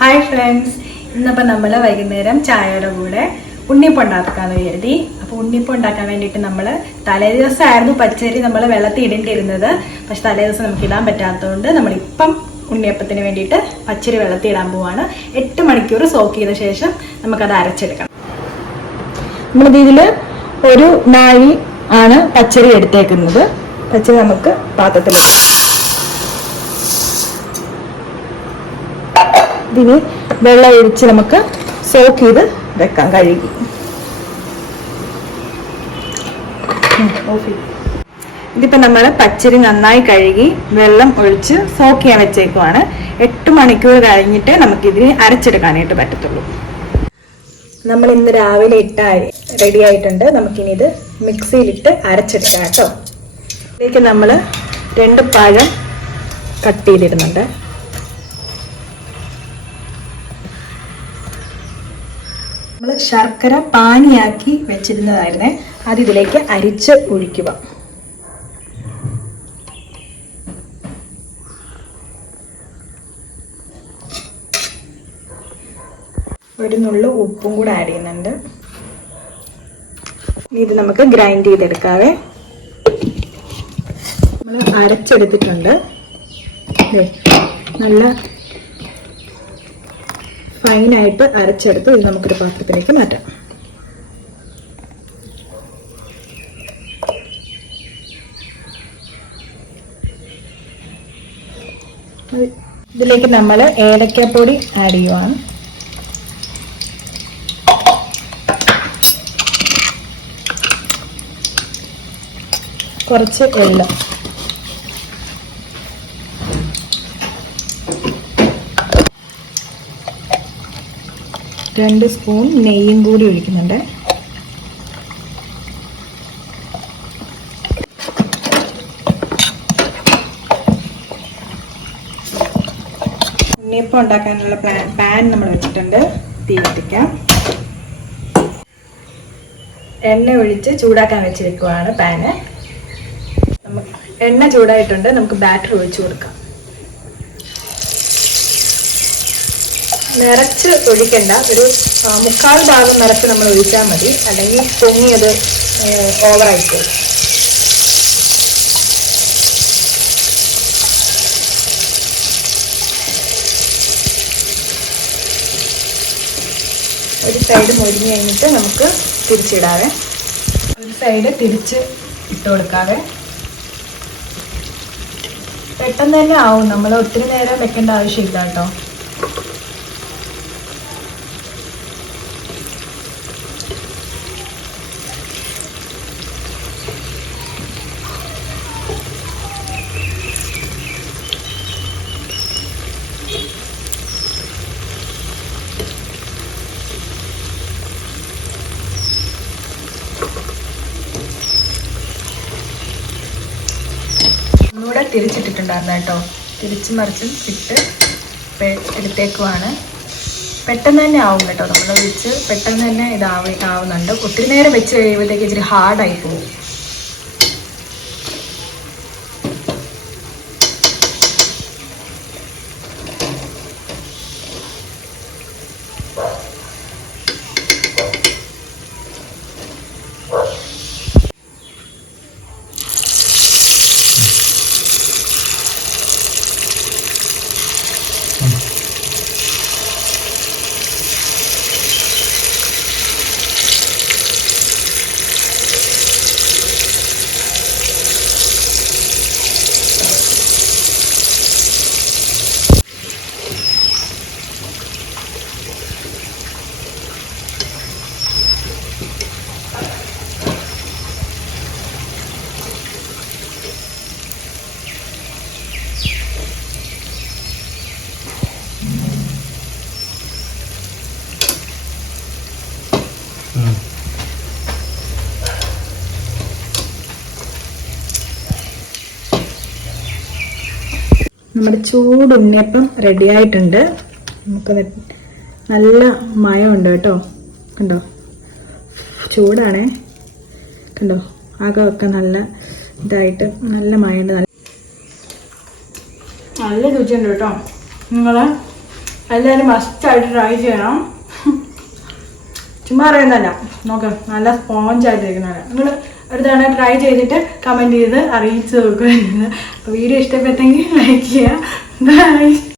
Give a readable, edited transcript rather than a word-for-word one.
Hi friends, ഇന്നിപ്പോൾ നമ്മൾ വൈകുന്നേരം ചായയുടെ കൂടെ ഉണ്ണിയപ്പം ഉണ്ടാക്കാമെന്ന് കരുതി. അപ്പോൾ ഉണ്ണിയപ്പം ഉണ്ടാക്കാൻ വേണ്ടിയിട്ട് നമ്മൾ തലേ ദിവസമായിരുന്നു പച്ചരി നമ്മൾ വെള്ളത്തിൽ ഇടേണ്ടിയിരുന്നത്. പക്ഷെ തലേ ദിവസം നമുക്ക് ഇടാൻ പറ്റാത്തതുകൊണ്ട് നമ്മളിപ്പം ഉണ്ണിയപ്പത്തിന് വേണ്ടിയിട്ട് പച്ചരി വെള്ളത്തിൽ ഇടാൻ പോവാണ്. 8 മണിക്കൂർ സോക്ക് ചെയ്ത ശേഷം നമുക്കത് അരച്ചെടുക്കണം. നമ്മളിതിൽ ഒരു നാഴി ആണ് പച്ചരി എടുത്തേക്കുന്നത്. പച്ചരി നമുക്ക് പാത്രത്തിൽ ഇതിന് വെള്ളം ഒഴിച്ച് നമുക്ക് സോക്ക് ചെയ്ത് വെക്കാം. കഴുകി ഇതിപ്പോൾ നമ്മൾ പച്ചരി നന്നായി കഴുകി വെള്ളം ഒഴിച്ച് സോക്ക് ചെയ്യാൻ വെച്ചേക്കുവാണ്. 8 മണിക്കൂർ കഴിഞ്ഞിട്ട് നമുക്കിതിന് അരച്ചെടുക്കാനായിട്ട് പറ്റത്തുള്ളൂ. നമ്മൾ ഇന്ന് രാവിലെ ഇട്ട അരി റെഡി ആയിട്ടുണ്ട്. നമുക്കിനി ഇത് മിക്സിയിലിട്ട് അരച്ചെടുക്കാം കേട്ടോ. ഇതിലേക്ക് നമ്മൾ 2 പഴം കട്ട് ചെയ്തിടുന്നുണ്ട്. നമ്മൾ ശർക്കര പാനിയാക്കി വെച്ചിരുന്നതായിരുന്നേ, അത് ഇതിലേക്ക് അരിച്ച് ഒഴിക്കുക. ഒരു നുള്ളു ഉപ്പും കൂടെ ആഡ് ചെയ്യുന്നുണ്ട്. ഇത് നമുക്ക് ഗ്രൈൻഡ് ചെയ്തെടുക്കാവേ. നമ്മൾ അരച്ചെടുത്തിട്ടുണ്ട്. നല്ല ഫൈനായിട്ട് അരച്ചെടുത്ത് ഇത് നമുക്കൊരു പാത്രത്തിലേക്ക് മാറ്റാം. ഇതിലേക്ക് നമ്മൾ ഏലക്കാപ്പൊടി ആഡ് ചെയ്യുവാണ്. കുറച്ച് വെള്ളം, 2 സ്പൂൺ നെയ്യും കൂടി ഒഴിക്കുന്നുണ്ട്. ഉണ്ണിയപ്പം ഉണ്ടാക്കാനുള്ള പാൻ നമ്മൾ വെച്ചിട്ടുണ്ട്. തീ കത്തിക്കാം. എണ്ണ ഒഴിച്ച് ചൂടാക്കാൻ വെച്ചിരിക്കുവാണ് പാന്. എണ്ണ ചൂടായിട്ടുണ്ട്. നമുക്ക് ബാറ്റർ ഒഴിച്ചു കൊടുക്കാം. നിറച്ച് ഒഴിക്കണ്ട, ഒരു 3/4 ഭാഗം നിറച്ച് നമ്മൾ ഒഴിച്ചാൽ മതി. അല്ലെങ്കിൽ പൊങ്ങിയത് ഓവറായിപ്പോയി. ഒരു സൈഡ് മൊരിഞ്ഞ് കഴിഞ്ഞിട്ട് നമുക്ക് തിരിച്ചിടാവേ. ഒരു സൈഡ് തിരിച്ച് ഇട്ട് കൊടുക്കാവേ. പെട്ടെന്ന് തന്നെ ആവും. നമ്മൾ ഒത്തിരി നേരം വെക്കേണ്ട ആവശ്യമില്ല കേട്ടോ. ഒന്നുകൂടെ തിരിച്ചിട്ടിട്ടുണ്ടായിരുന്നു കേട്ടോ. തിരിച്ച് മറിച്ചും ഇട്ട് എടുത്തേക്കുവാണ്. പെട്ടെന്ന് തന്നെ ആവും കേട്ടോ. നമ്മൾ വെച്ച് പെട്ടെന്ന് തന്നെ ആവുന്നുണ്ട്. ഒത്തിരി നേരം വെച്ച് കഴിയുമ്പോഴത്തേക്ക് ഇച്ചിരി ഹാർഡായി പോകും. നമ്മുടെ ചൂട് ഉണ്ണിയപ്പം റെഡി ആയിട്ടുണ്ട്. നമുക്ക് നല്ല മയമുണ്ട് കേട്ടോ. കണ്ടോ, ചൂടാണേ. കണ്ടോ, ആകമൊക്കെ നല്ല ഇതായിട്ട് നല്ല മയമുണ്ട്. നല്ല രുചിയുണ്ട് കേട്ടോ. നിങ്ങൾ എല്ലാവരും മസ്റ്റായിട്ട് ട്രൈ ചെയ്യണം. ചുമ്മാ അറിയുന്നതല്ല, നോക്ക് നല്ല സ്പോഞ്ചായിട്ടിരിക്കുന്നതാണ്. നിങ്ങൾ ഒരു തവണ ട്രൈ ചെയ്തിട്ട് കമൻറ്റ് ചെയ്ത് അറിയിച്ച് നോക്കുക. വീഡിയോ ഇഷ്ടപ്പെട്ടെങ്കിൽ ലൈക്ക് ചെയ്യുക. ബൈ.